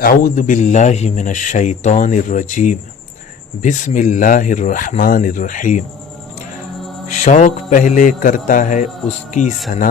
अऊज़ु बिल्लाहि मिनश शैतानिर रजीम बिस्मिल्लाहिर रहमानिर रहीम। शौक़ पहले करता है उसकी सना,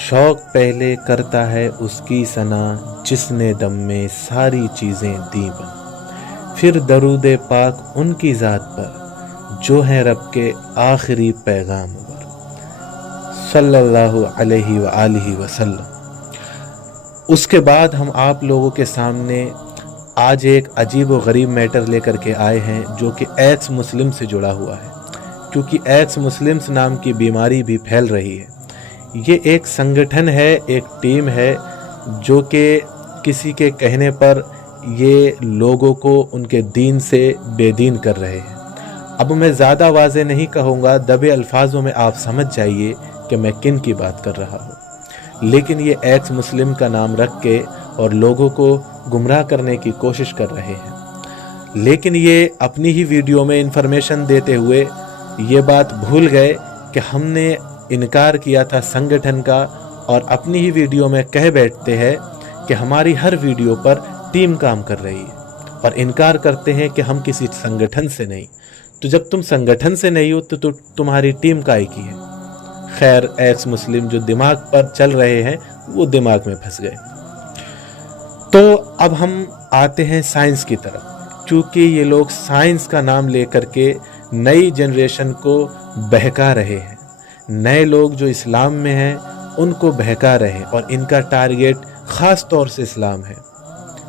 शौक़ पहले करता है उसकी सना, जिसने दम में सारी चीज़ें दी बन। फिर दरूद पाक उनकी ज़ात पर जो है रब के आखिरी पैगाम्बर सल्लल्लाहु अलैहि व आलिहि वसल्लम। उसके बाद हम आप लोगों के सामने आज एक अजीब व गरीब मैटर लेकर के आए हैं जो कि एक्स मुस्लिम से जुड़ा हुआ है, क्योंकि एक्स मुस्लिम्स नाम की बीमारी भी फैल रही है। ये एक संगठन है, एक टीम है जो कि किसी के कहने पर ये लोगों को उनके दीन से बेदीन कर रहे हैं। अब मैं ज़्यादा वाज़े नहीं कहूँगा, दबे अल्फाजों में आप समझ जाइए कि मैं किन की बात कर रहा हूँ। लेकिन ये एक्स मुस्लिम का नाम रख के और लोगों को गुमराह करने की कोशिश कर रहे हैं। लेकिन ये अपनी ही वीडियो में इन्फॉर्मेशन देते हुए ये बात भूल गए कि हमने इनकार किया था संगठन का, और अपनी ही वीडियो में कह बैठते हैं कि हमारी हर वीडियो पर टीम काम कर रही है, और इनकार करते हैं कि हम किसी संगठन से नहीं। तो जब तुम संगठन से नहीं हो तो तुम्हारी टीम काहे की है? खैर, एक्स मुस्लिम जो दिमाग पर चल रहे हैं वो दिमाग में फंस गए। तो अब हम आते हैं साइंस की तरफ, क्योंकि ये लोग साइंस का नाम लेकर के नई जनरेशन को बहका रहे हैं। नए लोग जो इस्लाम में हैं उनको बहका रहे हैं, और इनका टारगेट ख़ास तौर से इस्लाम है।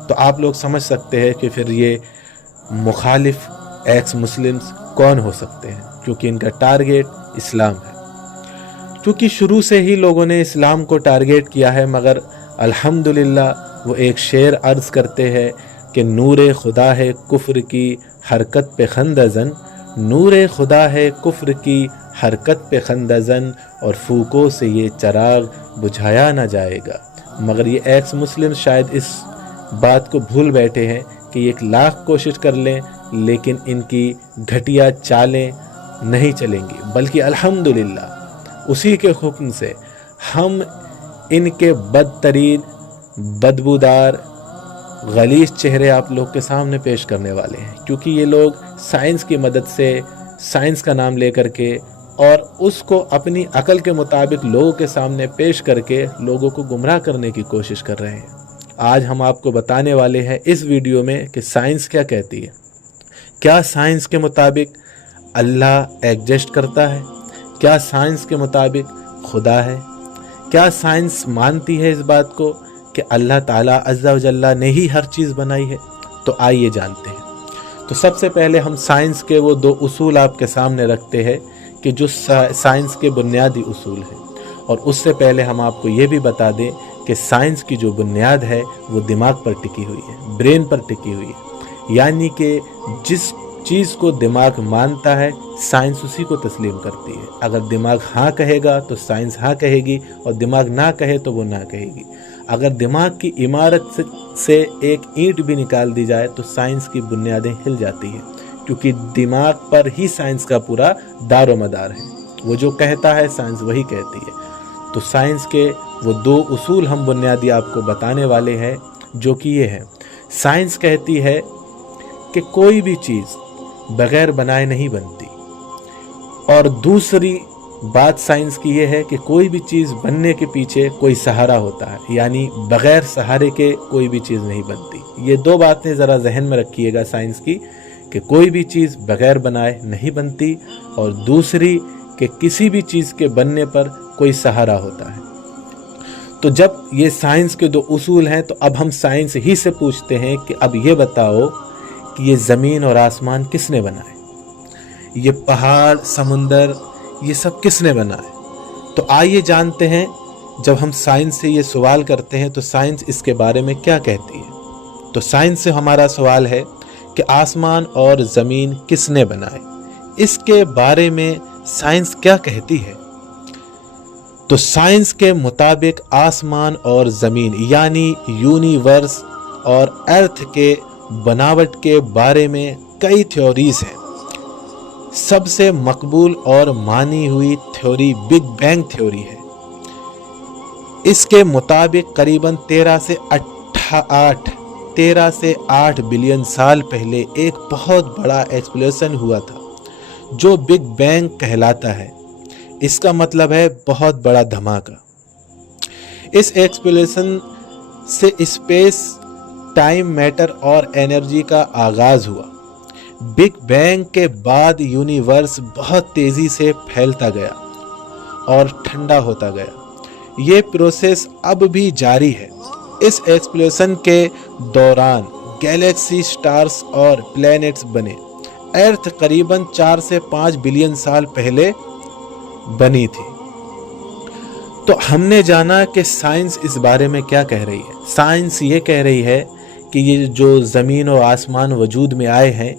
तो आप लोग समझ सकते हैं कि फिर ये मुखालिफ एक्स मुस्लिम्स कौन हो सकते हैं, क्योंकि इनका टारगेट इस्लाम है। क्योंकि शुरू से ही लोगों ने इस्लाम को टारगेट किया है, मगर अल्हम्दुलिल्लाह वो एक शेर अर्ज़ करते हैं कि नूरे खुदा है कुफ्र की हरकत पे खंदज़न, नूरे खुदा है कुफ्र की हरकत पे खंदज़न, और फूकों से ये चराग बुझाया ना जाएगा। मगर ये एक्स मुस्लिम शायद इस बात को भूल बैठे हैं कि ये 1,00,000 कोशिश कर लें लेकिन इनकी घटिया चालें नहीं चलेंगी, बल्कि अल्हम्दुलिल्लाह उसी के हुक्म से हम इनके बदतरीन, बदबूदार, गलीज़ चेहरे आप लोग के सामने पेश करने वाले हैं। क्योंकि ये लोग साइंस की मदद से, साइंस का नाम लेकर के और उसको अपनी अकल के मुताबिक लोगों के सामने पेश करके लोगों को गुमराह करने की कोशिश कर रहे हैं। आज हम आपको बताने वाले हैं इस वीडियो में कि साइंस क्या कहती है। क्या साइंस के मुताबिक अल्लाह एग्जिस्ट करता है? क्या साइंस के मुताबिक खुदा है? क्या साइंस मानती है इस बात को कि अल्लाह ताला अज़्ज़ा व जल्ला ने ही हर चीज़ बनाई है? तो आइए जानते हैं। तो सबसे पहले हम साइंस के वो 2 उसूल आपके सामने रखते हैं कि जो साइंस के बुनियादी उसूल हैं, और उससे पहले हम आपको ये भी बता दें कि साइंस की जो बुनियाद है वो दिमाग पर टिकी हुई है, ब्रेन पर टिकी हुई है। यानी कि जिस चीज़ को दिमाग मानता है साइंस उसी को तस्लीम करती है। अगर दिमाग हाँ कहेगा तो साइंस हाँ कहेगी, और दिमाग ना कहे तो वो ना कहेगी। अगर दिमाग की इमारत से एक ईंट भी निकाल दी जाए तो साइंस की बुनियादें हिल जाती हैं, क्योंकि दिमाग पर ही साइंस का पूरा दारो मदार है। वो जो कहता है साइंस वही कहती है। तो साइंस के वो 2 उसूल हम बुनियादी आपको बताने वाले हैं, जो कि ये है। साइंस कहती है कि कोई भी चीज़ बगैर बनाए नहीं बनती, और दूसरी बात साइंस की ये है कि कोई भी चीज़ बनने के पीछे कोई सहारा होता है, यानी बगैर सहारे के कोई भी चीज़ नहीं बनती। ये 2 बातें ज़रा जहन में रखिएगा साइंस की, कि कोई भी चीज़ बगैर बनाए नहीं बनती, और दूसरी कि किसी भी चीज़ के बनने पर कोई सहारा होता है। तो जब ये साइंस के 2 उसूल हैं, तो अब हम साइंस ही से पूछते हैं कि अब ये बताओ कि ये ज़मीन और आसमान किसने बनाए? ये पहाड़, समुंदर, ये सब किसने बनाए? तो आइए जानते हैं। जब हम साइंस से ये सवाल करते हैं तो साइंस इसके बारे में क्या कहती है। तो साइंस से हमारा सवाल है कि आसमान और ज़मीन किसने बनाए? इसके बारे में साइंस क्या कहती है? तो साइंस के मुताबिक आसमान और ज़मीन यानी यूनिवर्स और अर्थ के बनावट के बारे में कई थ्योरीज हैं। सबसे मकबूल और मानी हुई थ्योरी बिग बैंग थ्योरी है। इसके मुताबिक करीबन 13 से 8 13 से 8 बिलियन साल पहले एक बहुत बड़ा एक्सप्लोजन हुआ था जो बिग बैंग कहलाता है। इसका मतलब है बहुत बड़ा धमाका। इस एक्सप्लोजन से स्पेस, टाइम, मैटर और एनर्जी का आगाज हुआ। बिग बैंग के बाद यूनिवर्स बहुत तेजी से फैलता गया और ठंडा होता गया। ये प्रोसेस अब भी जारी है। इस एक्सप्लोजन के दौरान गैलेक्सी, स्टार्स और प्लैनेट्स बने। अर्थ करीबन 4 से 5 बिलियन साल पहले बनी थी। तो हमने जाना कि साइंस इस बारे में क्या कह रही है। साइंस ये कह रही है कि ये जो ज़मीन और आसमान वजूद में आए हैं,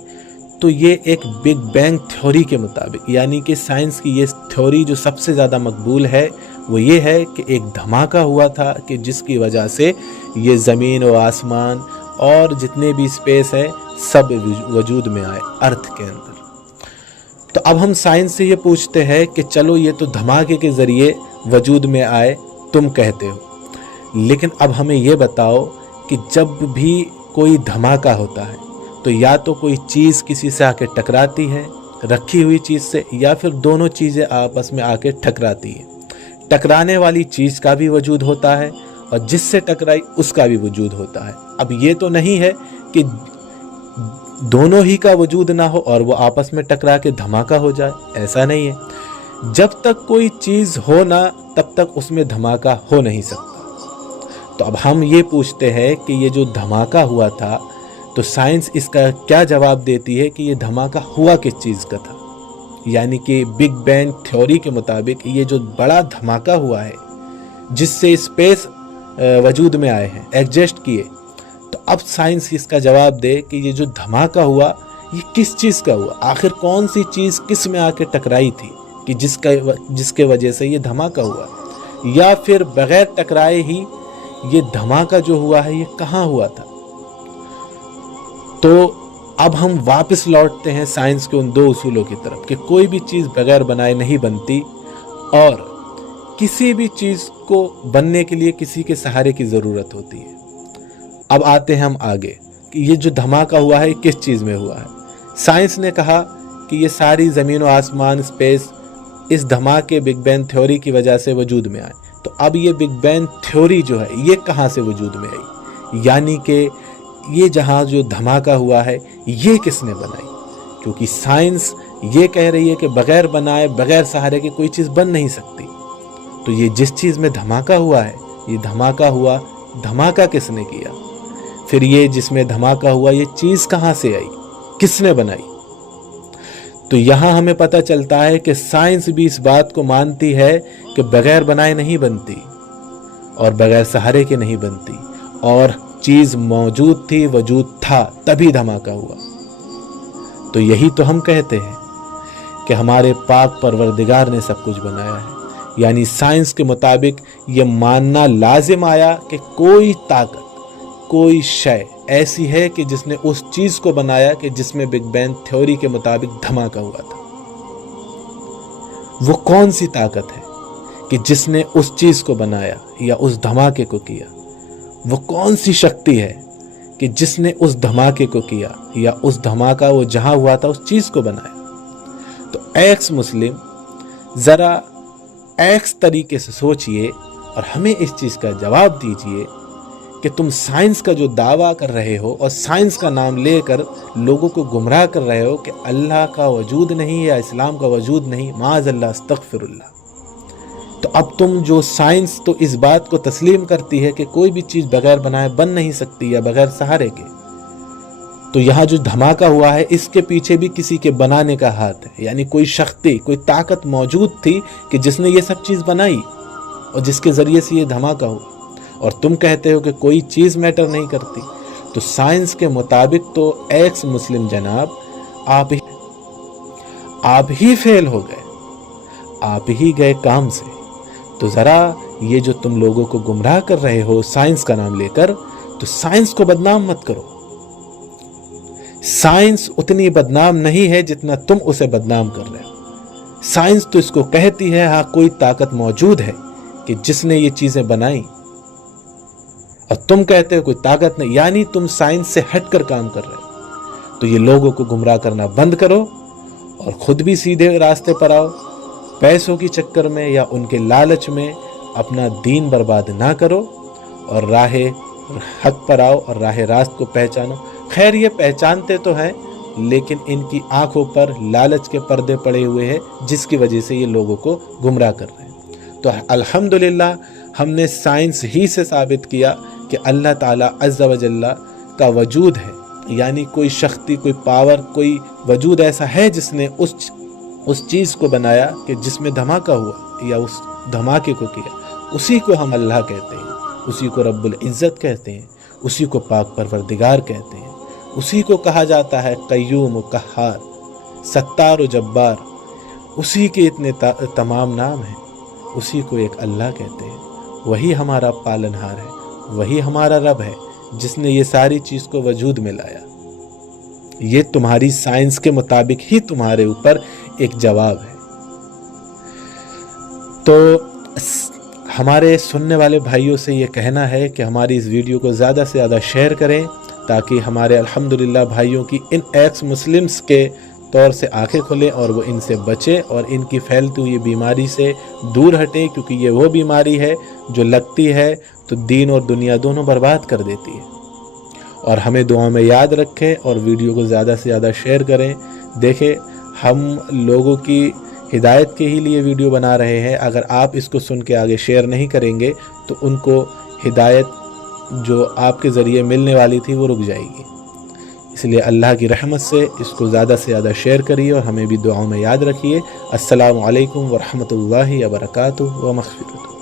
तो ये एक बिग बैंग थ्योरी के मुताबिक, यानी कि साइंस की ये थ्योरी जो सबसे ज़्यादा मकबूल है वो ये है कि एक धमाका हुआ था कि जिसकी वजह से ये ज़मीन और आसमान और जितने भी स्पेस है सब वजूद में आए अर्थ के अंदर। तो अब हम साइंस से ये पूछते हैं कि चलो ये तो धमाके के ज़रिए वजूद में आए तुम कहते हो, लेकिन अब हमें ये बताओ कि जब भी कोई धमाका होता है तो या तो कोई चीज़ किसी से आके टकराती है रखी हुई चीज़ से, या फिर दोनों चीज़ें आपस में आके टकराती हैं। टकराने वाली चीज़ का भी वजूद होता है और जिससे टकराई उसका भी वजूद होता है। अब ये तो नहीं है कि दोनों ही का वजूद ना हो और वो आपस में टकरा के धमाका हो जाए, ऐसा नहीं है। जब तक कोई चीज़ हो ना तब तक उसमें धमाका हो नहीं सकता। तो अब हम ये पूछते हैं कि ये जो धमाका हुआ था, तो साइंस इसका क्या जवाब देती है कि ये धमाका हुआ किस चीज़ का था। यानी कि बिग बैंग थ्योरी के मुताबिक ये जो बड़ा धमाका हुआ है जिससे स्पेस वजूद में आए हैं, एग्जिस्ट किए, तो अब साइंस इसका जवाब दे कि ये जो धमाका हुआ ये किस चीज़ का हुआ। आखिर कौन सी चीज़ किस में आके टकराई थी कि जिसके वजह से ये धमाका हुआ, या फिर बगैर टकराए ही ये धमाका जो हुआ है ये कहाँ हुआ था। तो अब हम वापस लौटते हैं साइंस के उन 2 उसूलों की तरफ कि कोई भी चीज़ बगैर बनाए नहीं बनती और किसी भी चीज़ को बनने के लिए किसी के सहारे की ज़रूरत होती है। अब आते हैं हम आगे कि ये जो धमाका हुआ है किस चीज़ में हुआ है। साइंस ने कहा कि ये सारी ज़मीन और आसमान, स्पेस इस धमाके बिग बैंग थ्योरी की वजह से वजूद में आए। तो अब ये बिग बैंग थ्योरी जो है ये कहाँ से वजूद में आई, यानी कि ये जहाँ जो धमाका हुआ है ये किसने बनाई। क्योंकि साइंस ये कह रही है कि बगैर बनाए, बगैर सहारे के कोई चीज़ बन नहीं सकती। तो ये जिस चीज़ में धमाका हुआ है, ये धमाका हुआ, धमाका किसने किया, फिर ये जिसमें धमाका हुआ ये चीज़ कहाँ से आई, किसने बनाई। तो यहाँ हमें पता चलता है कि साइंस भी इस बात को मानती है कि बगैर बनाए नहीं बनती और बगैर सहारे के नहीं बनती, और चीज़ मौजूद थी, वजूद था, तभी धमाका हुआ। तो यही तो हम कहते हैं कि हमारे पाक परवरदिगार ने सब कुछ बनाया है। यानी साइंस के मुताबिक ये मानना लाजिम आया कि कोई ताकत, कोई शय ऐसी है कि जिसने उस चीज़ को बनाया कि जिसमें बिग बैंग थ्योरी के मुताबिक धमाका हुआ था। वो कौन सी ताकत है कि जिसने उस चीज़ को बनाया या उस धमाके को किया। वो कौन सी शक्ति है कि जिसने उस धमाके को किया या उस धमाका वो जहां हुआ था उस चीज़ को बनाया। तो एक्स मुस्लिम ज़रा एक्स तरीके से सोचिए और हमें इस चीज़ का जवाब दीजिए कि तुम साइंस का जो दावा कर रहे हो और साइंस का नाम लेकर लोगों को गुमराह कर रहे हो कि अल्लाह का वजूद नहीं या इस्लाम का वजूद नहीं, माज़अल्लाह अस्तग़फिरुल्लाह। तो अब तुम जो साइंस तो इस बात को तस्लीम करती है कि कोई भी चीज़ बगैर बनाए बन नहीं सकती या बगैर सहारे के, तो यहाँ जो धमाका हुआ है इसके पीछे भी किसी के बनाने का हाथ है। यानी कोई शक्ति, कोई ताकत मौजूद थी कि जिसने ये सब चीज़ बनाई और जिसके ज़रिए से ये धमाका हुआ। और तुम कहते हो कि कोई चीज़ मैटर नहीं करती। तो साइंस के मुताबिक तो एक्स मुस्लिम जनाब आप ही फेल हो गए, आप ही गए काम से। तो ज़रा ये जो तुम लोगों को गुमराह कर रहे हो साइंस का नाम लेकर, तो साइंस को बदनाम मत करो। साइंस उतनी बदनाम नहीं है जितना तुम उसे बदनाम कर रहे हो। साइंस तो इसको कहती है हाँ कोई ताकत मौजूद है कि जिसने ये चीज़ें बनाई। और तुम कहते हो कोई ताकत नहीं, यानी तुम साइंस से हट कर काम कर रहे हो। तो ये लोगों को गुमराह करना बंद करो और खुद भी सीधे रास्ते पर आओ। पैसों के चक्कर में या उनके लालच में अपना दीन बर्बाद ना करो और राह हक पर आओ और राह रास्त को पहचानो। खैर ये पहचानते तो हैं, लेकिन इनकी आंखों पर लालच के पर्दे पड़े हुए हैं, जिसकी वजह से ये लोगों को गुमराह कर रहे हैं। तो अल्हम्दुलिल्लाह हमने साइंस ही से साबित किया कि अल्लाह ताला अज़्ज़ा व जल्ला का वजूद है, यानी कोई शक्ति, कोई पावर, कोई वजूद ऐसा है जिसने उस चीज़ को बनाया कि जिसमें धमाका हुआ या उस धमाके को किया, उसी को हम अल्लाह कहते हैं, उसी को रब्बुल इज़्ज़त कहते हैं, उसी को पाक परवरदिगार कहते हैं, उसी को कहा जाता है क़य्यूम व क़ह्हार, सत्तार व जब्बार। उसी के इतने तमाम नाम हैं, उसी को एक अल्लाह कहते हैं। वही हमारा पालनहार है, वही हमारा रब है, जिसने ये सारी चीज़ को वजूद में लाया। ये तुम्हारी साइंस के मुताबिक ही तुम्हारे ऊपर एक जवाब है। तो हमारे सुनने वाले भाइयों से ये कहना है कि हमारी इस वीडियो को ज़्यादा से ज़्यादा शेयर करें, ताकि हमारे अल्हम्दुलिल्लाह भाइयों की इन एक्स मुस्लिम्स के तौर से आंखें खुलें और वो इनसे बचें और इनकी फैलती हुई बीमारी से दूर हटें, क्योंकि ये वो बीमारी है जो लगती है तो दीन और दुनिया दोनों बर्बाद कर देती है। और हमें दुआ में याद रखें और वीडियो को ज़्यादा से ज़्यादा शेयर करें। देखें, हम लोगों की हिदायत के ही लिए वीडियो बना रहे हैं। अगर आप इसको सुन के आगे शेयर नहीं करेंगे तो उनको हिदायत जो आपके ज़रिए मिलने वाली थी वो रुक जाएगी। इसलिए अल्लाह की रहमत से इसको ज़्यादा से ज़्यादा शेयर करिए और हमें भी दुआओं में याद रखिए। अस्सलामु अलैकुम व रहमतुल्लाहि व बरकातुहू व मग़फ़िरतुहू।